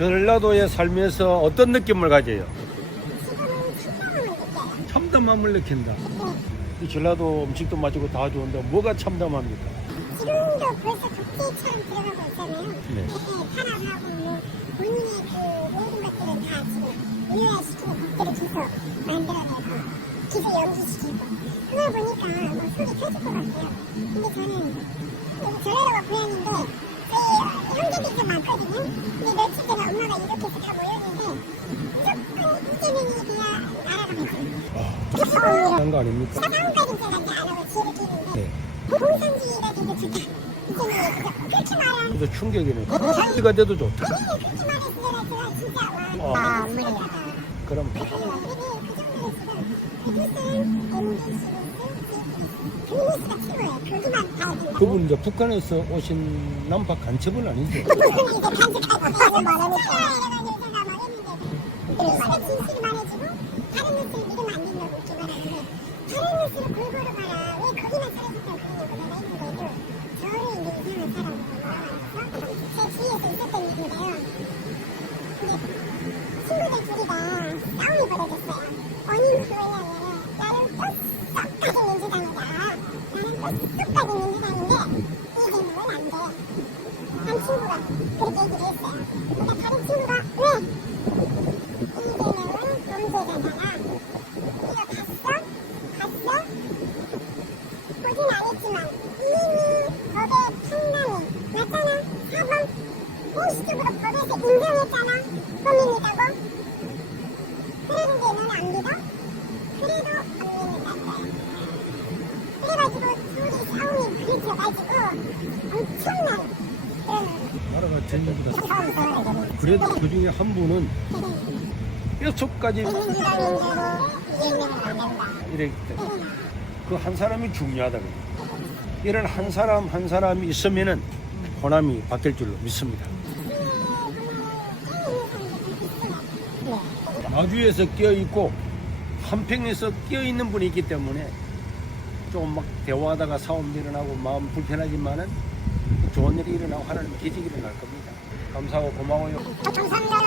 전라도에 살면서 어떤 느낌을 가져요? 참담함을 느낀다. 이 전라도 음식도 맛있고 다 좋은데 뭐가 참담합니까? 지금도 벌써 극기처럼 들어가고 있잖아요. 네. 이렇게 탄압하고 뭐 본인의 그 모든 것들을 다 지금 유해시키고 법대로 계속 만들어내고 기술 연기시키고 그걸 보니까 뭐 속이 터질 것 같아요. 근데 저는 전라도가 고향인데 좀 많거든요. 근데 며칠 전에 엄마가 이렇게 해서 다 모였는데 무조건 이재명이 돼야 발전. 그런 거 아닙니까? 사방까지 제가 이제 안 하고 뒤를 끼는데 네. 공산주의가 되게 좋다. 이재명이 그렇게 말하는 그래서 충격이네. 이가 돼도 좋다. 아니 그렇게 말했으면 제가 진짜 어. 와. 아, 물이야. 그럼 그 정도로 지금 그것은 MBC 그분 이제 북한에서 오신 남파 간첩은 아니죠? 그니스가 진실을 말해주고 다른 뉴스를 믿으면 안 된다고 이렇게 말하는데 다른 뉴스를 골고루 봐라. 왜 거기만 사라졌다고 그러냐고 내가 했는데도 저를 이제 이상한 사람으로 몰아가면서 제 뒤에서 있었던 일인데요. 근데 친구들 둘이가 싸움이 벌어졌어요. 원인이 뭐냐면 나는 뼛속까지 민주당이다. 뼛속까지 민주당인데 이재명은 안 돼. 한 친구가 그렇게 얘기를 했어요. 근데 다른 친구가 왜? 이재명은 범죄자잖아. 이거 봤어? 봤어? 보진 않았지만 이미 법의 판단이 맞잖아. 4번 공식적으로 법에서 인정했잖아. 범인이라고. 그랬는데 너는 안 믿어? 그래도 안 믿는다 거야. 그래가지고 나라가 전부다. 그래도 그 중에 한 분은 뼛속까지. 이랬기 때문에 그한 사람이 중요하다. 이런 한 사람 한 사람이 있으면은 호남이 바뀔 줄로 믿습니다. 마주에서 끼어 있고 한평에서 끼어 있는 분이 있기 때문에 좀막 대화하다가 싸움도 일어나고 마음 불편하지만은 좋은 일이 일어나고 하나님 기적이 일어날 겁니다. 감사하고 고마워요. 감사합니다.